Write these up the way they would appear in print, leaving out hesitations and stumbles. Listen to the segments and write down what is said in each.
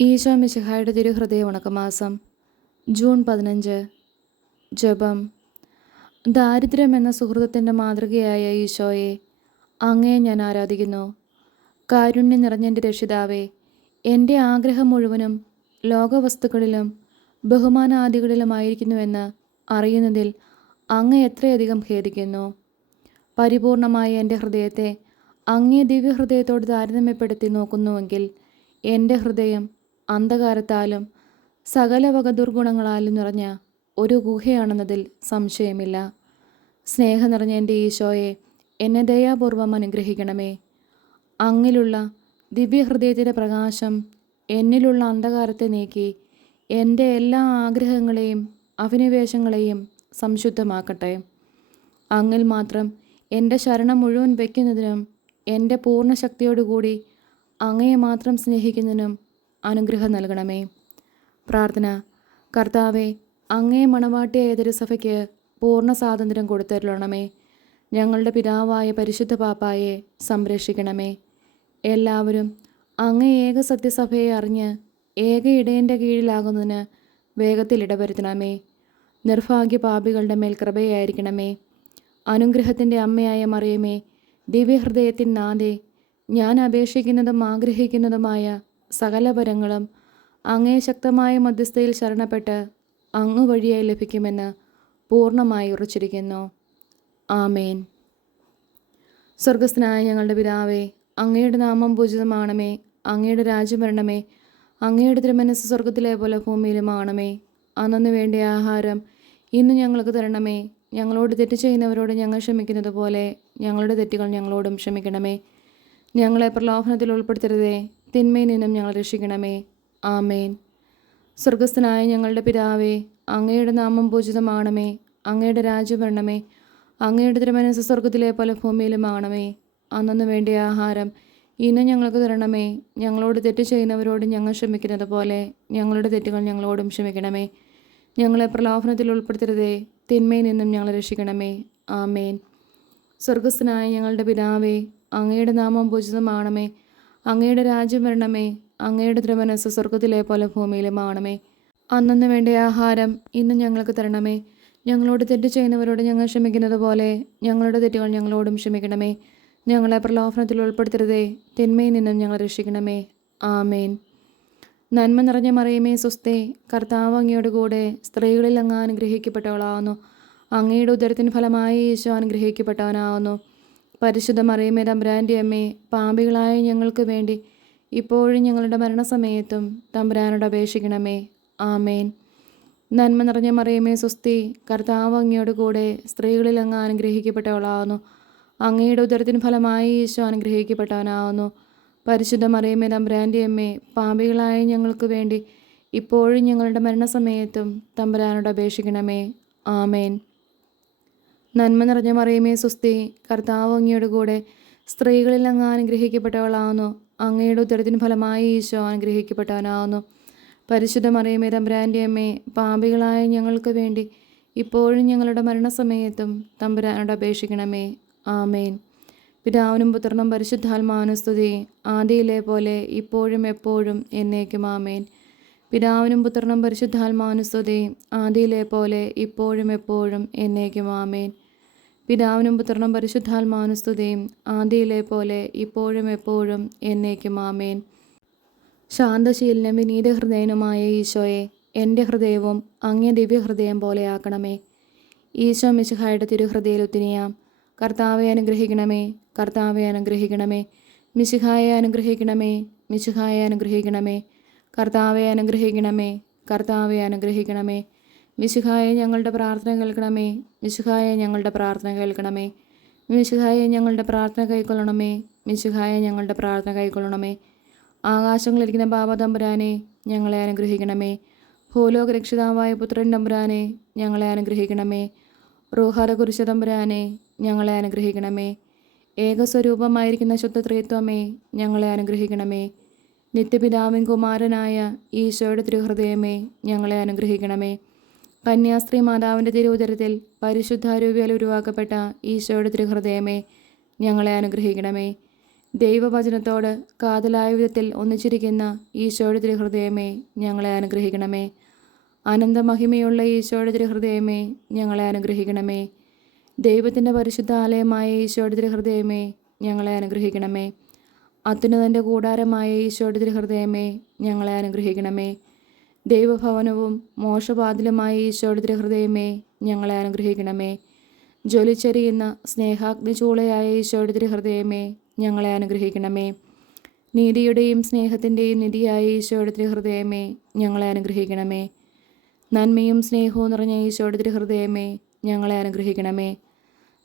ഈശോ മിശിഹായുടെ തിരുഹൃദയ വണക്കമാസം ജൂൺ 15. ജപം. ദാരിദ്ര്യം എന്ന സുഹൃതത്തിൻ്റെ മാതൃകയായ ഈശോയെ, അങ്ങയെ ഞാൻ ആരാധിക്കുന്നു. കാരുണ്യം നിറഞ്ഞ എൻ്റെ രക്ഷിതാവേ, എൻ്റെ ആഗ്രഹം മുഴുവനും ലോകവസ്തുക്കളിലും ബഹുമാനാദികളിലുമായിരിക്കുന്നുവെന്ന് അറിയുന്നതിൽ അങ്ങ് എത്രയധികം ഖേദിക്കുന്നു. പരിപൂർണമായ എൻ്റെ ഹൃദയത്തെ അങ്ങേ ദിവ്യഹൃദയത്തോട് താരതമ്യപ്പെടുത്തി നോക്കുന്നുവെങ്കിൽ എൻ്റെ ഹൃദയം അന്ധകാരത്താലും സകല വക ദുർഗുണങ്ങളാലും നിറഞ്ഞ ഒരു ഗുഹയാണെന്നതിൽ സംശയമില്ല. സ്നേഹം നിറഞ്ഞ എൻ്റെ ഈശോയെ, എന്നെ ദയാപൂർവം അനുഗ്രഹിക്കണമേ. അങ്ങിലുള്ള ദിവ്യഹൃദയത്തിൻ്റെ പ്രകാശം എന്നിലുള്ള അന്ധകാരത്തെ നീക്കി എൻ്റെ എല്ലാ ആഗ്രഹങ്ങളെയും അഭിനിവേശങ്ങളെയും സംശുദ്ധമാക്കട്ടെ. അങ്ങിൽ മാത്രം എൻ്റെ ശരണം മുഴുവൻ വയ്ക്കുന്നതിനും എൻ്റെ പൂർണ്ണ ശക്തിയോടുകൂടി അങ്ങയെ മാത്രം സ്നേഹിക്കുന്നതിനും അനുഗ്രഹം നൽകണമേ. പ്രാർത്ഥന. കർത്താവെ, അങ്ങേ മണവാട്ടിയായ തിരുസഭയ്ക്ക് പൂർണ്ണ സ്വാതന്ത്ര്യം കൊടുത്തരുളണമേ. ഞങ്ങളുടെ പിതാവായ പരിശുദ്ധ പാപ്പായെ സംരക്ഷിക്കണമേ. എല്ലാവരും അങ്ങേ ഏക സത്യസഭയെ അറിഞ്ഞ് ഏക ഇടയൻ്റെ കീഴിലാകുന്നതിന് വേഗത്തിൽ ഇടവരുത്തണമേ. നിർഭാഗ്യ പാപികളുടെ മേൽ കൃപയായിരിക്കണമേ. അനുഗ്രഹത്തിൻ്റെ അമ്മയായ മറിയമേ, ദിവ്യഹൃദയത്തിൻ നാഥേ, ഞാൻ അപേക്ഷിക്കുന്നതും ആഗ്രഹിക്കുന്നതുമായ സകല വരങ്ങളും അങ്ങേ ശക്തമായ മധ്യസ്ഥയിൽ ശരണപ്പെട്ട് അങ്ങ് വഴിയായി ലഭിക്കുമെന്ന് പൂർണ്ണമായി ഉറച്ചിരിക്കുന്നു. ആമേൻ. സ്വർഗസ്ഥനായ ഞങ്ങളുടെ പിതാവേ, അങ്ങയുടെ നാമം പൂജിതമാണമേ. അങ്ങയുടെ രാജ്യം വരണമേ. അങ്ങയുടെ തിരുമനസ്സ് സ്വർഗത്തിലെ പോലെ ഭൂമിയിലുമാണമേ. അന്നു വേണ്ട ആഹാരം ഇന്ന് ഞങ്ങൾക്ക് തരണമേ. ഞങ്ങളോട് തെറ്റ് ചെയ്യുന്നവരോട് ഞങ്ങൾ ക്ഷമിക്കുന്നത് പോലെ ഞങ്ങളുടെ തെറ്റുകൾ ഞങ്ങളോടും ക്ഷമിക്കണമേ. ഞങ്ങളെ പ്രലോഭനത്തിൽ ഉൾപ്പെടുത്തരുതേ, തിന്മയിൽ നിന്നും ഞങ്ങൾ രക്ഷിക്കണമേ. ആമേൻ. സ്വർഗസ്ഥനായ ഞങ്ങളുടെ പിതാവേ, അങ്ങയുടെ നാമം പൂജിതമാണമേ. അങ്ങയുടെ രാജ്യം വരണമേ. അങ്ങയുടെ തിരുമനസ്സ് സ്വർഗത്തിലെ പോലെ ഭൂമിയിലുമാണമേ. അന്നു വേണ്ട ആഹാരം ഇന്ന് ഞങ്ങൾക്ക് തരണമേ. ഞങ്ങളോട് തെറ്റ് ചെയ്യുന്നവരോട് ഞങ്ങൾ ക്ഷമിക്കുന്നത് പോലെ ഞങ്ങളുടെ തെറ്റുകൾ ഞങ്ങളോടും ക്ഷമിക്കണമേ. ഞങ്ങളെ പ്രലോഭനത്തിൽ ഉൾപ്പെടുത്തരുതേ, തിന്മയിൽ നിന്നും ഞങ്ങൾ രക്ഷിക്കണമേ. ആമേൻ. സ്വർഗസ്ഥനായ ഞങ്ങളുടെ പിതാവേ, അങ്ങയുടെ നാമം പൂജിതമാണമേ. അങ്ങയുടെ രാജ്യം വരണമേ. അങ്ങയുടെ തിരുമനസ്സ് സ്വർഗത്തിലെ പോലെ ഭൂമിയിലുമാണമേ. അന്നു വേണ്ട ആഹാരം ഇന്ന് ഞങ്ങൾക്ക് തരണമേ. ഞങ്ങളോട് തെറ്റ് ചെയ്യുന്നവരോട് ഞങ്ങൾ ക്ഷമിക്കുന്നത് പോലെ ഞങ്ങളുടെ തെറ്റുകൾ ഞങ്ങളോടും ക്ഷമിക്കണമേ. ഞങ്ങളെ പ്രലോഭനത്തിൽ ഉൾപ്പെടുത്തരുതേ, തിന്മയിൽ നിന്നും ഞങ്ങൾ രക്ഷിക്കണമേ. ആമേൻ. നന്മ നിറഞ്ഞ മറിയമേ, സ്വസ്തി, കർത്താവ് അങ്ങയുടെ കൂടെ സ്ത്രീകളിൽ അങ്ങ് അനുഗ്രഹിക്കപ്പെട്ടവളാവുന്നു. അങ്ങയുടെ ഉദരത്തിന് ഫലമായി ഈശോ അനുഗ്രഹിക്കപ്പെട്ടവനാവുന്നു. പരിശുദ്ധ മറിയമേ, തമ്പുരാൻ്റെ അമ്മേ, പാപികളായ ഞങ്ങൾക്ക് വേണ്ടി ഇപ്പോഴും ഞങ്ങളുടെ മരണസമയത്തും തമ്പുരാനോട് അപേക്ഷിക്കണമേ. ആമേൻ. നന്മ നിറഞ്ഞ മറിയമേ, സ്വസ്തി, കർത്താവ് അങ്ങയുടെ കൂടെ സ്ത്രീകളിൽ അങ്ങ് അനുഗ്രഹിക്കപ്പെട്ടവളാവുന്നു. അങ്ങയുടെ ഉദരത്തിന് ഫലമായി ഈശോ അനുഗ്രഹിക്കപ്പെട്ടവനാവുന്നു. പരിശുദ്ധ മറിയമേ, തമ്പുരാൻ്റെ അമ്മേ, പാപികളായ ഞങ്ങൾക്ക് വേണ്ടി ഇപ്പോഴും ഞങ്ങളുടെ മരണസമയത്തും തമ്പുരാനോട് അപേക്ഷിക്കണമേ. ആമേൻ. നന്മ നിറഞ്ഞ മറിയമേ, സ്വസ്തി, കർത്താവ് അങ്ങയുടെ കൂടെ സ്ത്രീകളിൽ അങ്ങ് അനുഗ്രഹിക്കപ്പെട്ടവളാവുന്നു. അങ്ങയുടെ ഉദരത്തിന് ഫലമായി ഈശോ അനുഗ്രഹിക്കപ്പെട്ടവനാവുന്നു. പരിശുദ്ധ മറിയമേ, തമ്പുരാൻ്റെ അമ്മേ, പാപികളായ ഞങ്ങൾക്ക് വേണ്ടി ഇപ്പോഴും ഞങ്ങളുടെ മരണസമയത്തും തമ്പുരാനോട് അപേക്ഷിക്കണമേ. ആമേൻ. പിതാവിനും പുത്രനും പരിശുദ്ധാത്മാവിനും സ്തുതി, ആദിയിലെ പോലെ ഇപ്പോഴും എപ്പോഴും എന്നേക്കും. ആമേൻ. പിതാവിനും പുത്രനും പരിശുദ്ധാത്മാവിനും സ്തുതി, ആദിയിലെ പോലെ ഇപ്പോഴും എപ്പോഴും എന്നേക്കും. ആമേൻ. പിതാവിനും പുത്രനും പരിശുദ്ധാത്മാവിനും സ്തുതി, ആദിയിലെ പോലെ ഇപ്പോഴും എപ്പോഴും എന്നേക്കും. ആമേൻ. ശാന്തശീലനും വിനീത ഹൃദയനുമായ ഈശോയെ, എൻ്റെ ഹൃദയവും അങ്ങേ ദിവ്യഹൃദയം പോലെയാക്കണമേ. ഈശോ മിശിഹായുടെ തിരുഹൃദയത്തിൽ ഉത്തിനിയാം. കർത്താവെ അനുഗ്രഹിക്കണമേ. കർത്താവെ അനുഗ്രഹിക്കണമേ. മിശിഹായെ അനുഗ്രഹിക്കണമേ. മിശിഹായെ അനുഗ്രഹിക്കണമേ. കർത്താവെ അനുഗ്രഹിക്കണമേ. കർത്താവെ അനുഗ്രഹിക്കണമേ. മിശിഹായെ ഞങ്ങളുടെ പ്രാർത്ഥന കേൾക്കണമേ. മിശിഹായെ ഞങ്ങളുടെ പ്രാർത്ഥന കേൾക്കണമേ. മിശിഹായെ ഞങ്ങളുടെ പ്രാർത്ഥന കൈക്കൊള്ളണമേ. മിശിഹായെ ഞങ്ങളുടെ പ്രാർത്ഥന കൈക്കൊള്ളണമേ. ആകാശങ്ങളിലിരിക്കുന്ന ബാബ തമ്പുരാനെ, ഞങ്ങളെ അനുഗ്രഹിക്കണമേ. ഭൂലോക രക്ഷിതാവായ പുത്രൻ തമ്പുരാനെ, ഞങ്ങളെ അനുഗ്രഹിക്കണമേ. റൂഹാല കുരിശ തമ്പുരാനെ, ഞങ്ങളെ അനുഗ്രഹിക്കണമേ. ഏകസ്വരൂപമായിരിക്കുന്ന ശുദ്ധ ത്രിത്വമേ, ഞങ്ങളെ അനുഗ്രഹിക്കണമേ. നിത്യപിതാവിൻ കുമാരനായ ഈശോയുടെ തിരുഹൃദയമേ, ഞങ്ങളെ അനുഗ്രഹിക്കണമേ. കന്യാസ്ത്രീ മാതാവിൻ്റെ തിരുവുദരത്തിൽ പരിശുദ്ധാരൂപിയാൽ ഉരുവാക്കപ്പെട്ട ഈശോയുടെ തിരുഹൃദയമേ, ഞങ്ങളെ അനുഗ്രഹിക്കണമേ. ദൈവവചനത്തോട് കാതലായ വിധത്തിൽ ഒന്നിച്ചിരിക്കുന്ന ഈശോയുടെ തിരുഹൃദയമേ, ഞങ്ങളെ അനുഗ്രഹിക്കണമേ. അനന്തമഹിമയുള്ള ഈശോയുടെ തിരുഹൃദയമേ, ഞങ്ങളെ അനുഗ്രഹിക്കണമേ. ദൈവത്തിൻ്റെ പരിശുദ്ധ ആലയമായ ഈശോയുടെ തിരുഹൃദയമേ, ഞങ്ങളെ അനുഗ്രഹിക്കണമേ. അത്യുന്നതൻ്റെ കൂടാരമായ ഈശോയുടെ തിരുഹൃദയമേ, ഞങ്ങളെ അനുഗ്രഹിക്കണമേ. ദൈവഭവനവും മോക്ഷവാതിലുമായ ഈശോയുടെ തിരുഹൃദയമേ, ഞങ്ങളെ അനുഗ്രഹിക്കണമേ. ജ്വലിച്ചെരിയുന്ന സ്നേഹാഗ്നിചൂളയായ ഈശോയുടെ തിരുഹൃദയമേ, ഞങ്ങളെ അനുഗ്രഹിക്കണമേ. നീതിയുടെയും സ്നേഹത്തിൻ്റെയും നിധിയായ ഈശോയുടെ തിരുഹൃദയമേ, ഞങ്ങളെ അനുഗ്രഹിക്കണമേ. നന്മയും സ്നേഹവും നിറഞ്ഞ ഈശോയുടെ തിരുഹൃദയമേ, ഞങ്ങളെ അനുഗ്രഹിക്കണമേ.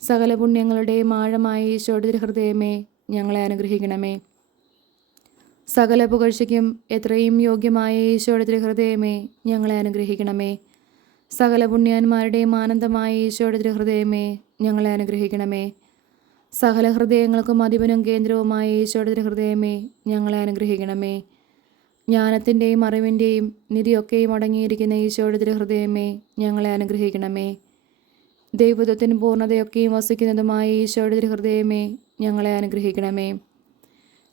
സകല പുണ്യങ്ങളുടെയും ആഴമായ ഈശോയുടെ തിരുഹൃദയമേ, ഞങ്ങളെ അനുഗ്രഹിക്കണമേ. സകല പുകഴ്ചയ്ക്കും എത്രയും യോഗ്യമായ ഈശോയുടെ തിരുഹൃദയമേ, ഞങ്ങളെ അനുഗ്രഹിക്കണമേ. സകല പുണ്യാന്മാരുടെയും ആനന്ദമായ ഈശോയുടെ തിരുഹൃദയമേ, ഞങ്ങളെ അനുഗ്രഹിക്കണമേ. സകല ഹൃദയങ്ങൾക്കും അധിപനും കേന്ദ്രവുമായ ഈശോയുടെ തിരുഹൃദയമേ, ഞങ്ങളെ അനുഗ്രഹിക്കണമേ. ജ്ഞാനത്തിൻ്റെയും അറിവിൻ്റെയും നിധിയൊക്കെയും അടങ്ങിയിരിക്കുന്ന ഈശോയുടെ തിരുഹൃദയമേ, ഞങ്ങളെ അനുഗ്രഹിക്കണമേ. ദൈവത്വത്തിന് പൂർണ്ണതയൊക്കെയും വസിക്കുന്നതുമായ ഈശോയുടെ തിരുഹൃദയമേ, ഞങ്ങളെ അനുഗ്രഹിക്കണമേ.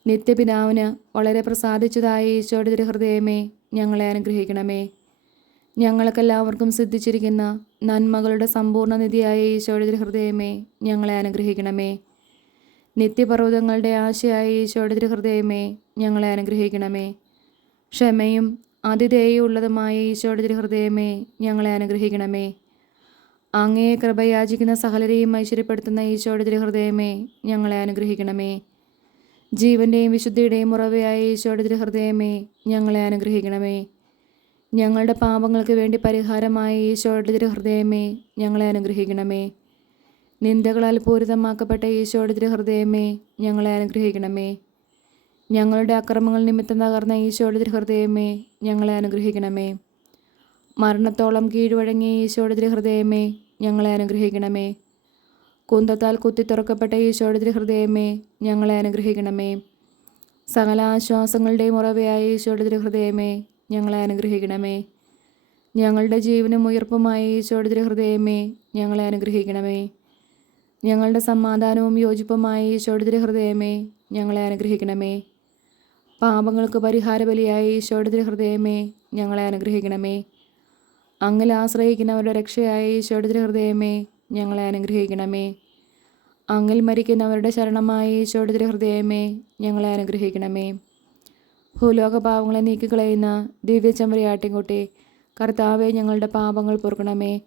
നിത്യപിതാവിന് വളരെ പ്രസാദിച്ചതായ ഈശോയുടെ തിരുഹൃദയമേ, ഞങ്ങളെ അനുഗ്രഹിക്കണമേ. ഞങ്ങൾക്കെല്ലാവർക്കും സിദ്ധിച്ചിരിക്കുന്ന നന്മകളുടെ സമ്പൂർണ്ണ നിധിയായ ഈശോയുടെ തിരുഹൃദയമേ, ഞങ്ങളെ അനുഗ്രഹിക്കണമേ. നിത്യപർവ്വതങ്ങളുടെ ആശയായ ഈശോയുടെ തിരുഹൃദയമേ, ഞങ്ങളെ അനുഗ്രഹിക്കണമേ. ക്ഷമയും അതിദയയുള്ളതുമായ ഈശോയുടെ തിരുഹൃദയമേ, ഞങ്ങളെ അനുഗ്രഹിക്കണമേ. അങ്ങയെ കൃപയാചിക്കുന്ന സകലരെയും ഐശ്വര്യപ്പെടുത്തുന്ന ഈശോയുടെ തിരുഹൃദയമേ, ഞങ്ങളെ അനുഗ്രഹിക്കണമേ. ജീവൻ്റെയും വിശുദ്ധിയുടെയും ഉറവയായ ഈശോയുടെ തിരുഹൃദയമേ, ഞങ്ങളെ അനുഗ്രഹിക്കണമേ. ഞങ്ങളുടെ പാപങ്ങൾക്ക് വേണ്ടി പരിഹാരമായ ഈശോയുടെ തിരുഹൃദയമേ, ഞങ്ങളെ അനുഗ്രഹിക്കണമേ. നിന്ദകളാൽ പൂരിതമാക്കപ്പെട്ട ഈശോയുടെ തിരുഹൃദയമേ, ഞങ്ങളെ അനുഗ്രഹിക്കണമേ. ഞങ്ങളുടെ അക്രമങ്ങൾ നിമിത്തം തകർന്ന ഈശോയുടെ തിരുഹൃദയമേ, ഞങ്ങളെ അനുഗ്രഹിക്കണമേ. മരണത്തോളം കീഴ്വഴങ്ങിയ ഈശോയുടെ തിരുഹൃദയമേ, ഞങ്ങളെ അനുഗ്രഹിക്കണമേ. കുന്തത്താൽ കുത്തി തുറക്കപ്പെട്ട ഈശോയുടെ തിരുഹൃദയമേ, ഞങ്ങളെ അനുഗ്രഹിക്കണമേ. സകല ആശ്വാസങ്ങളുടെയും ഉറവയായ ഈശോയുടെ തിരുഹൃദയമേ, ഞങ്ങളെ അനുഗ്രഹിക്കണമേ. ഞങ്ങളുടെ ജീവനും ഉയർപ്പുമായ ഈശോയുടെ തിരുഹൃദയമേ, ഞങ്ങളെ അനുഗ്രഹിക്കണമേ. ഞങ്ങളുടെ സമാധാനവും യോജിപ്പുമായ ഈശോയുടെ തിരുഹൃദയമേ, ഞങ്ങളെ അനുഗ്രഹിക്കണമേ. പാപങ്ങൾക്ക് പരിഹാരബലിയായ ഈശോയുടെ തിരുഹൃദയമേ, ഞങ്ങളെ അനുഗ്രഹിക്കണമേ. അങ്ങിൽ ആശ്രയിക്കുന്നവരുടെ രക്ഷയായ ഈശോയുടെ തിരുഹൃദയമേ, ഞങ്ങളെ അനുഗ്രഹിക്കണമേ. അങ്ങിൽ മരിക്കുന്നവരുടെ ശരണമായ ഈശോയുടെ തിരുഹൃദയമേ, ഞങ്ങളെ അനുഗ്രഹിക്കണമേ. ഭൂലോക പാപങ്ങളെ നീക്കിക്കളയുന്ന ദിവ്യചെമ്മരിയാട്ടിൻകുട്ടി, കർത്താവെ, ഞങ്ങളുടെ പാപങ്ങൾ പൊറുക്കണമേ.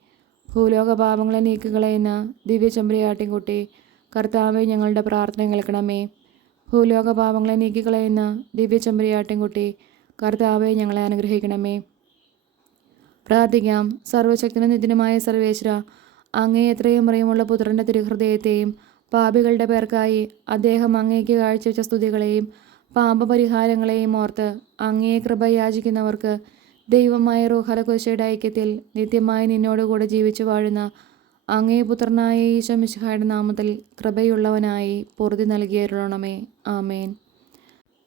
ഭൂലോക പാപങ്ങളെ നീക്കിക്കളയുന്ന ദിവ്യചെമ്മരിയാട്ടിൻകുട്ടി, കർത്താവെ, ഞങ്ങളുടെ പ്രാർത്ഥന കേൾക്കണമേ. ഭൂലോക പാപങ്ങളെ നീക്കിക്കളയുന്ന ദിവ്യചെമ്മരിയാട്ടിൻകുട്ടി, കർത്താവെ, ഞങ്ങളെ അനുഗ്രഹിക്കണമേ. പ്രാർത്ഥിക്കാം. സർവശക്തനും നിത്യനുമായ സർവേശ്വര, അങ്ങേ എത്രയും പ്രിയമുള്ള പുത്രൻ്റെ തിരുഹൃദയത്തെയും പാപികളുടെ പേർക്കായി അദ്ദേഹം അങ്ങേക്ക് കാഴ്ചവെച്ച സ്തുതികളെയും പാപപരിഹാരങ്ങളെയും ഓർത്ത് അങ്ങയെ കൃപ യാചിക്കുന്നവർക്ക് ദൈവമായ റൂഹലകുശയുടെ ഐക്യത്തിൽ നിത്യമായി നിന്നോടുകൂടെ ജീവിച്ചു വാഴുന്ന അങ്ങേ പുത്രനായ ഈശോ മിശിഹായുടെ നാമത്തിൽ കൃപയുള്ളവനായി പൊറുതി നൽകിയരുളണമേ. ആമേൻ.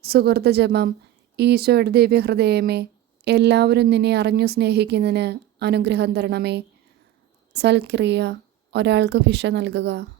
സുഹൃത്ത് ജപം. ഈശോയുടെ ദിവ്യഹൃദയമേ, എല്ലാവരും നിന്നെ അറിഞ്ഞു സ്നേഹിക്കുന്നതിന് അനുഗ്രഹം തരണമേ. സൽക്രിയ. ഒരാൾക്ക് ഭിക്ഷ നൽകുക.